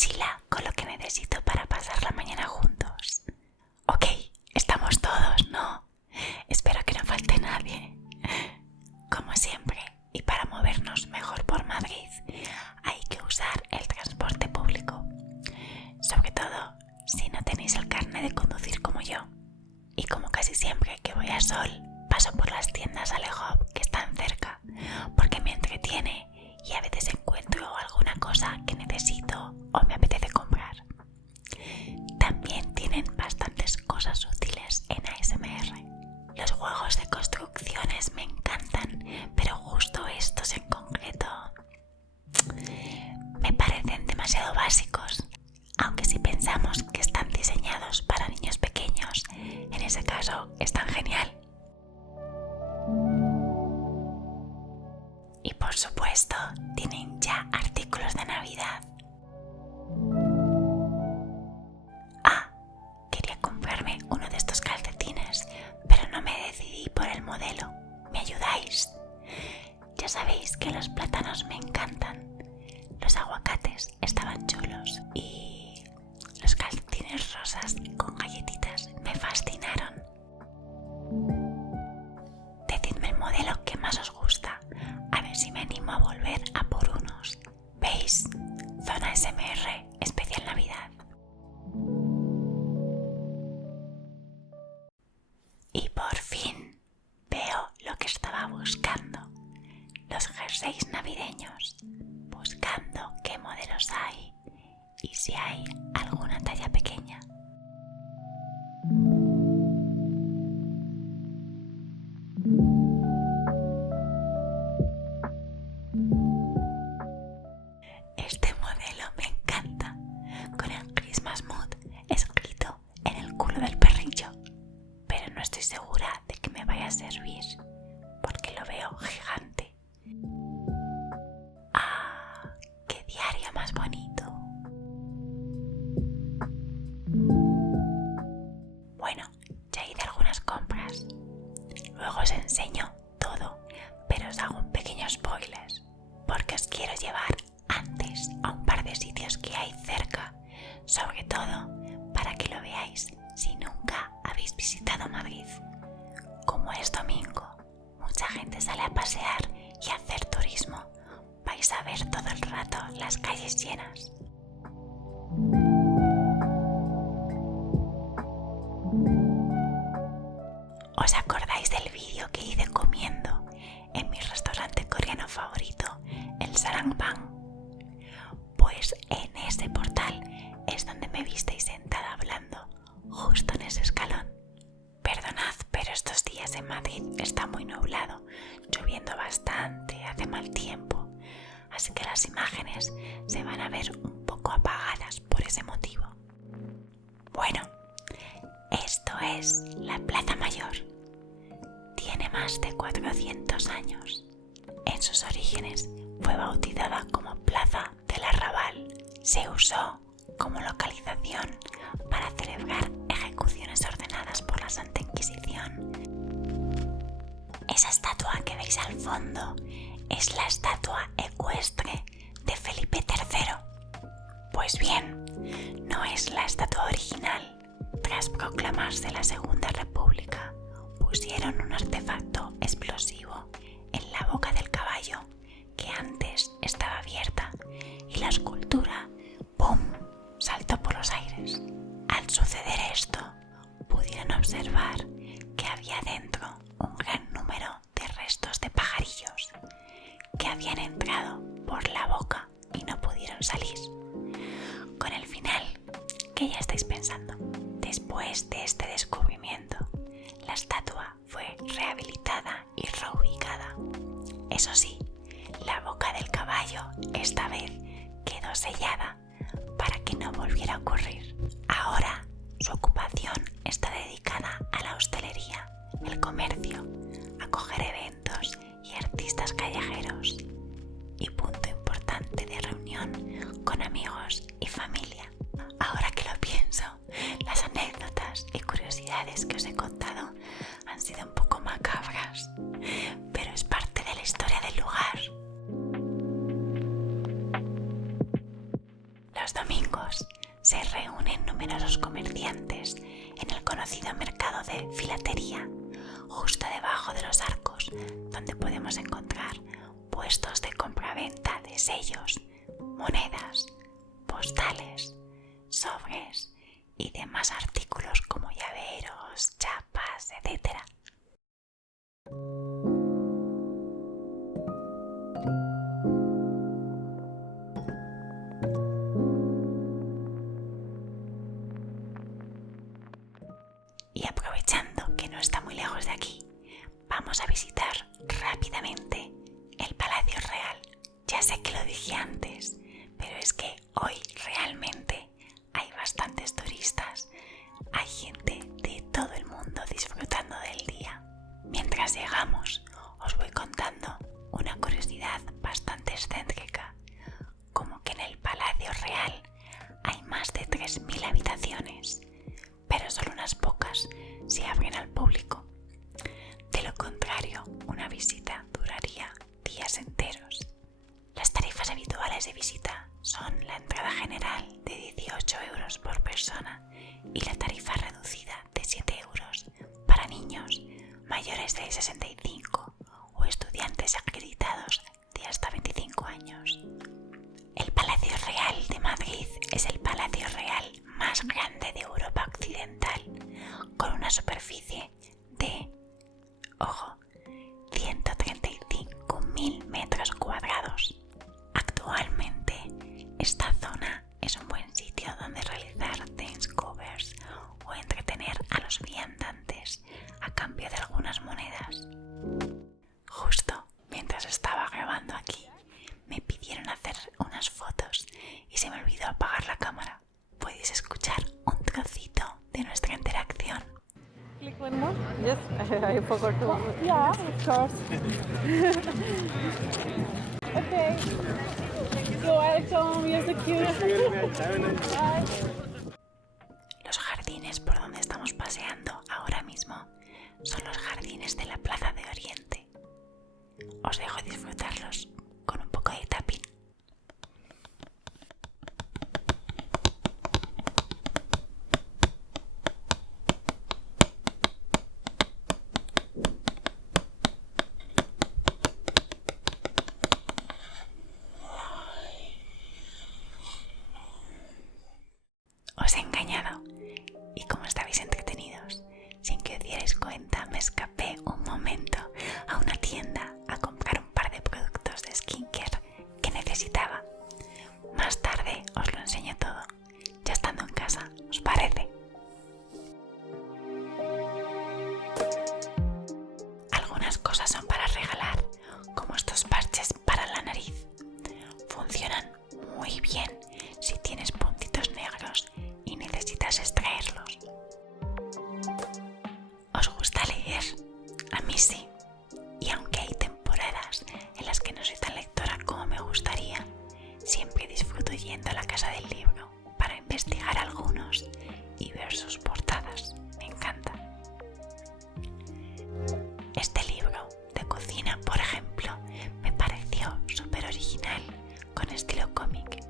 mochila con lo que necesito para pasar la mañana juntos. Ok, estamos todos, ¿no? Espero que no falte nadie. Como siempre, y para movernos mejor por Madrid, hay que usar el transporte público. Sobre todo si no tenéis el carnet de conducir como yo. Y como casi siempre que voy a Sol, paso por las tiendas Alejo que están cerca, porque me entretiene y a veces encuentro alguna cosa que necesito o me apetece comprar. También tienen bastantes cosas útiles en ASMR. Los juegos de construcciones me encantan, pero justo estos en concreto me parecen demasiado básicos. Aunque si pensamos que están diseñados para niños pequeños, en ese caso están genial. Y por supuesto, tienen ya artículos de Navidad. Quería comprarme uno de estos calcetines, pero no me decidí por el modelo. ¿Me ayudáis? Ya sabéis que los plátanos me encantan. Los aguacates estaban chulos y los calcetines rosas con galletitas me fascinaron. Decidme el modelo que más os gusta, a ver si me animo a volver a por unos. ¿Veis? Zona ASMR especial Navidad. Y por fin veo lo que estaba buscando. Los jerseys navideños. Buscando qué modelos hay y si hay alguna talla pequeña. Este modelo me encanta, con el Christmas Mood escrito en el culo del perrillo, pero no estoy segura de que me vaya a servir, porque lo veo gigante. ¡Qué diario más bonito! Bueno, ya hice algunas compras. Luego os enseño todo, pero os hago un pequeño spoiler, porque os quiero llevar antes a un par de sitios que hay cerca, sobre todo para que lo veáis si nunca habéis visitado Madrid. Como es domingo, mucha gente sale a pasear y a hacer turismo. Vais a ver todo el rato las calles llenas. ¿Os acordáis del vídeo que hice comiendo en mi restaurante coreano favorito, el Sarangbang? Pues en ese portal es donde me visteis sentada hablando, justo en ese escalón. Perdonad, pero estos días en Madrid está muy nublado, lloviendo bastante, hace mal tiempo, así que las imágenes se van a ver un poco apagadas por ese motivo. Bueno, esto es la Plaza Mayor. Tiene más de 400 años. En sus orígenes fue bautizada como Plaza del Arrabal. Se usó como localización para celebrar ejecuciones ordenadas por la Santa Inquisición. Esa estatua que veis al fondo es la estatua ecuestre de Felipe III. Pues bien, no es la estatua original. Tras proclamarse la Segunda República, pusieron un artefacto explosivo en la boca del caballo, que antes estaba abierta, y la escultura, ¡pum!, saltó por los aires. Al suceder esto, pudieron observar que había dentro un gran número de restos de pajarillos que habían entrado por la boca y no pudieron salir. Con el final que ya estáis pensando. Después de este descubrimiento, la estatua fue rehabilitada y reubicada. Eso sí, la boca del caballo esta vez quedó sellada para que no volviera a ocurrir. Ahora su ocupación está dedicada a la hostelería, el comercio, acoger eventos y artistas callejeros, y punto importante de reunión con amigos y familia. Ahora que lo pienso, las anécdotas y curiosidades que os he contado han sido un poco macabras, pero es parte de la historia del lugar. Los domingos se reúnen numerosos comerciantes en el conocido mercado de filatería, justo debajo de los arcos, donde podemos encontrar puestos de compraventa de sellos, monedas, postales, sobres y demás artículos como llaveros, chapas, etc. Y aprovechando que no está muy lejos de aquí, vamos a visitar rápidamente el Palacio Real. Ya sé que lo dije antes, pero es que hoy realmente hay bastantes turistas, hay gente de todo el mundo disfrutando del día. Mientras llegamos, os voy contando una curiosidad bastante excéntrica, como que en el Palacio Real hay más de 3000 habitaciones, pero solo unas pocas se abren al público. De lo contrario, una visita duraría días enteros. Las tarifas habituales de visita son la entrada general de 18 euros por persona y la tarifa reducida de 7 euros para niños mayores de 65 o estudiantes acreditados de hasta 25 años. El Palacio Real de Madrid es el palacio real más grande de Europa Occidental, con una superficie de, ojo, 135.000 metros cuadrados. Actualmente, esta zona es un buen sitio donde realizar dance covers o entretener a los viandantes a cambio de algunas monedas. Justo mientras estaba grabando aquí, me pidieron hacer unas fotos y se me olvidó apagar la cámara. Podéis escuchar un trocito de nuestra interacción. Click one more. Yes, I forgot to. Yeah, of course. Okay. You're welcome. You're so cute. Bye. Los jardines por donde estamos paseando ahora mismo son los jardines de la Plaza de Oriente. Os dejo disfrutarlos con un poco de tapping. Os he engañado y como estabais entretenidos, sin que os dierais cuenta, me escapé un momento a una tienda a comprar un par de productos de skincare que necesitaba. Más tarde os lo enseño todo, ya estando en casa, ¿os parece? Algunas cosas son para regalar, como estos parches para la nariz. Funcionan muy bien si tienes puntitos negros y necesitas extraerlos. ¿Os gusta leer? A mí sí. Y aunque hay temporadas en las que no soy tan lectora como me gustaría, siempre disfruto yendo a la casa del libro para investigar algunos y ver sus portadas. Me encanta. Este libro de cocina, por ejemplo, me pareció súper original, con estilo cómic.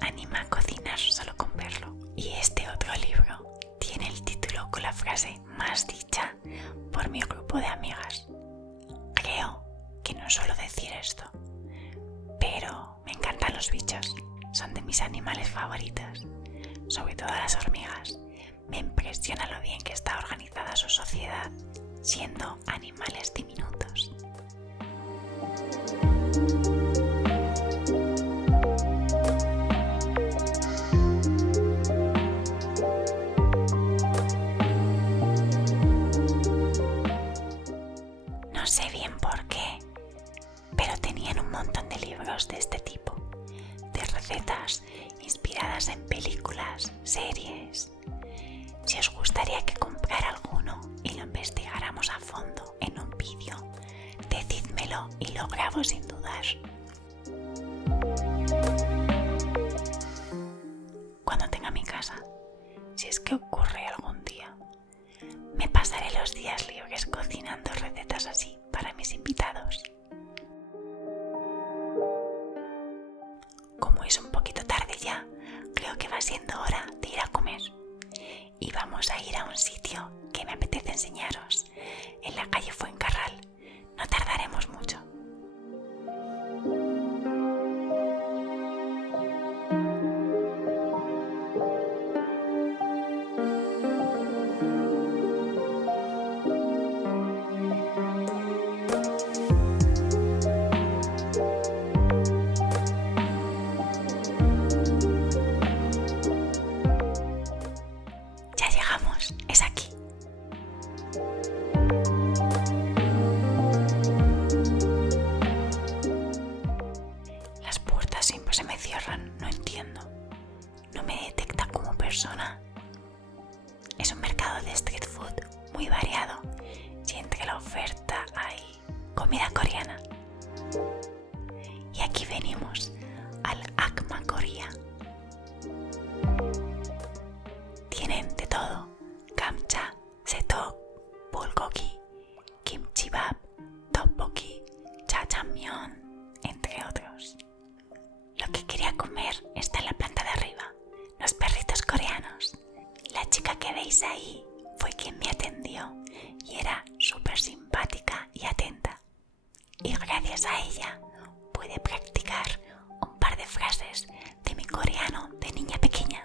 Anima a cocinar solo con verlo. Y este otro libro tiene el título con la frase más dicha por mi grupo de amigas. Creo que no suelo decir esto, pero me encantan los bichos. Son de mis animales favoritos, sobre todo las hormigas. Me impresiona lo bien que está organizada su sociedad, siendo animales diminutos. No sé bien por qué, pero tenían un montón de libros de este tipo, de recetas inspiradas en películas, series. Si os gustaría que comprara alguno y lo investigáramos a fondo en un vídeo, decídmelo y lo grabo sin dudar. Cuando tenga mi casa, si es que ocurre algún día, me pasaré los días libres cocinando recetas así para mis invitados. Como es un poquito tarde ya, va siendo hora de ir a comer y vamos a ir a un sitio que me apetece enseñaros, en la calle Fuencarral. No tardaremos mucho. Ya llegamos, es aquí. Las puertas siempre se me cierran, no entiendo. No me detecta como persona. Es un mercado de street food muy variado y entre la oferta hay comida coreana. Y aquí venimos al Akma Korea. Tienen de todo: gamcha, setok, bulgogi, kimchibap, tteokbokki, jjajangmyeon, entre otros. Lo que quería comer está en la planta de arriba, los perritos coreanos. La chica que veis ahí fue quien me atendió y era súper simpática y atenta. Y gracias a ella pude practicar un par de frases de mi coreano de niña pequeña.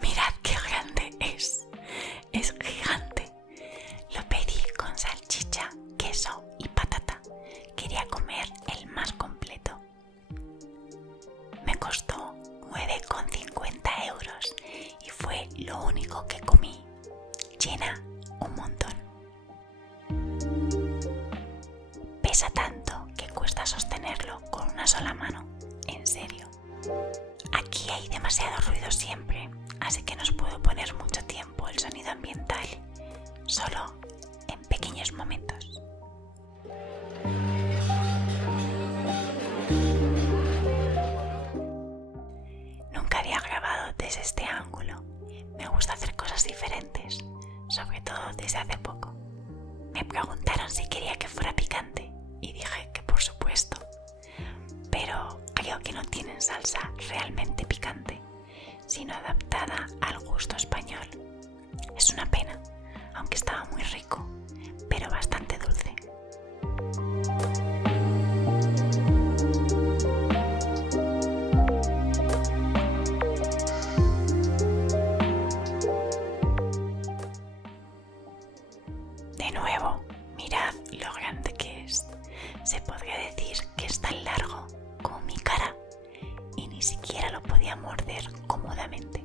Mirad qué grande es gigante. Lo pedí con salchicha, queso y patata. Quería comer el más completo. Me costó 9,50 € y fue lo único que comí. Llena un montón. Pesa tanto que cuesta sostenerlo con una sola mano. En serio. Aquí hay demasiado ruido siempre, así que no os puedo poner mucho tiempo el sonido ambiental, solo en pequeños momentos. Nunca había grabado desde este ángulo. Me gusta hacer cosas diferentes, sobre todo desde hace poco. Me preguntaron si quería que fuera picante y dije que por supuesto, pero creo que no tienen salsa realmente picante, sino adaptada al gusto español. Es una pena, aunque estaba muy rico, pero bastante dulce. De nuevo, mirad lo grande que es. Se podría decir que es tan largo como mi cara y ni siquiera lo podía morder cómodamente.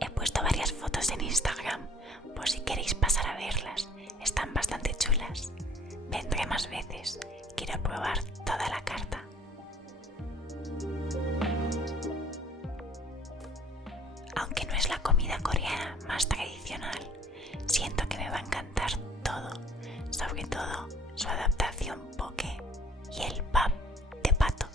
He puesto varias fotos en Instagram por si queréis pasar a verlas. Están bastante chulas. Vendré más veces. Quiero probar toda la carta. Aunque no es la comida coreana más tradicional, siento que me va a encantar todo, sobre todo su adaptación poke y el bap de pato.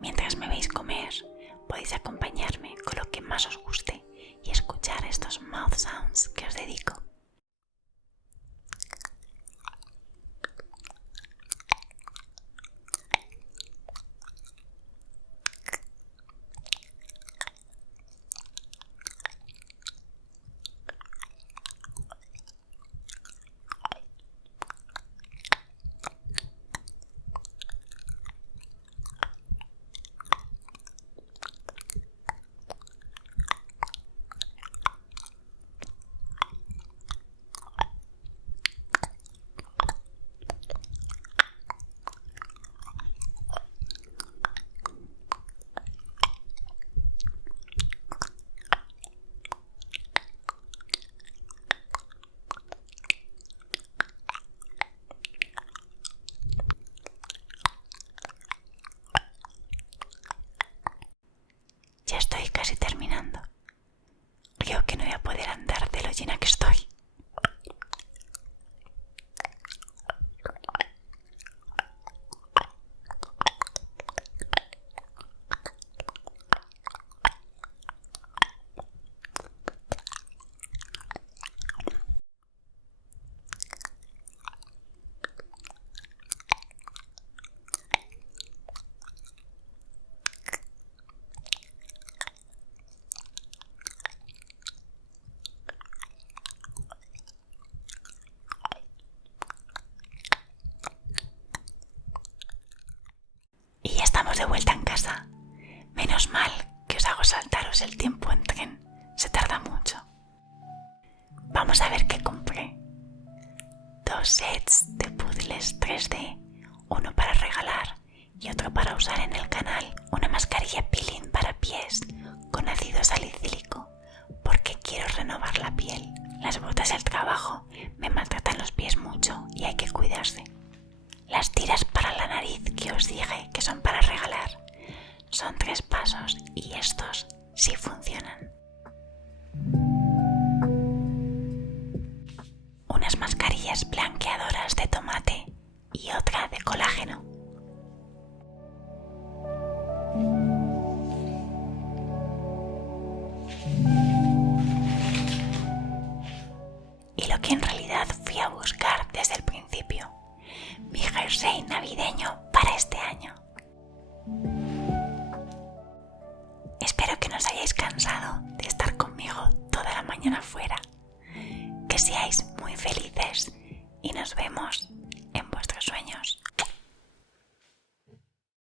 Mientras me veis comer, podéis acompañarme con lo que más os guste y escuchar estos mouth sounds que os dedico. estamos de vuelta en casa. Menos mal que os hago saltaros el tiempo en tren. Se tarda mucho. Vamos a ver qué compré. 2 sets de puzzles 3D, uno para regalar y otro para usar en el canal. Una mascarilla peeling para pies con ácido salicílico, porque quiero renovar la piel. Las botas del trabajo me maltratan los pies mucho y hay que cuidarse. Las tiras para la nariz que os dije que son para regalar. Son 3 pasos y estos sí funcionan.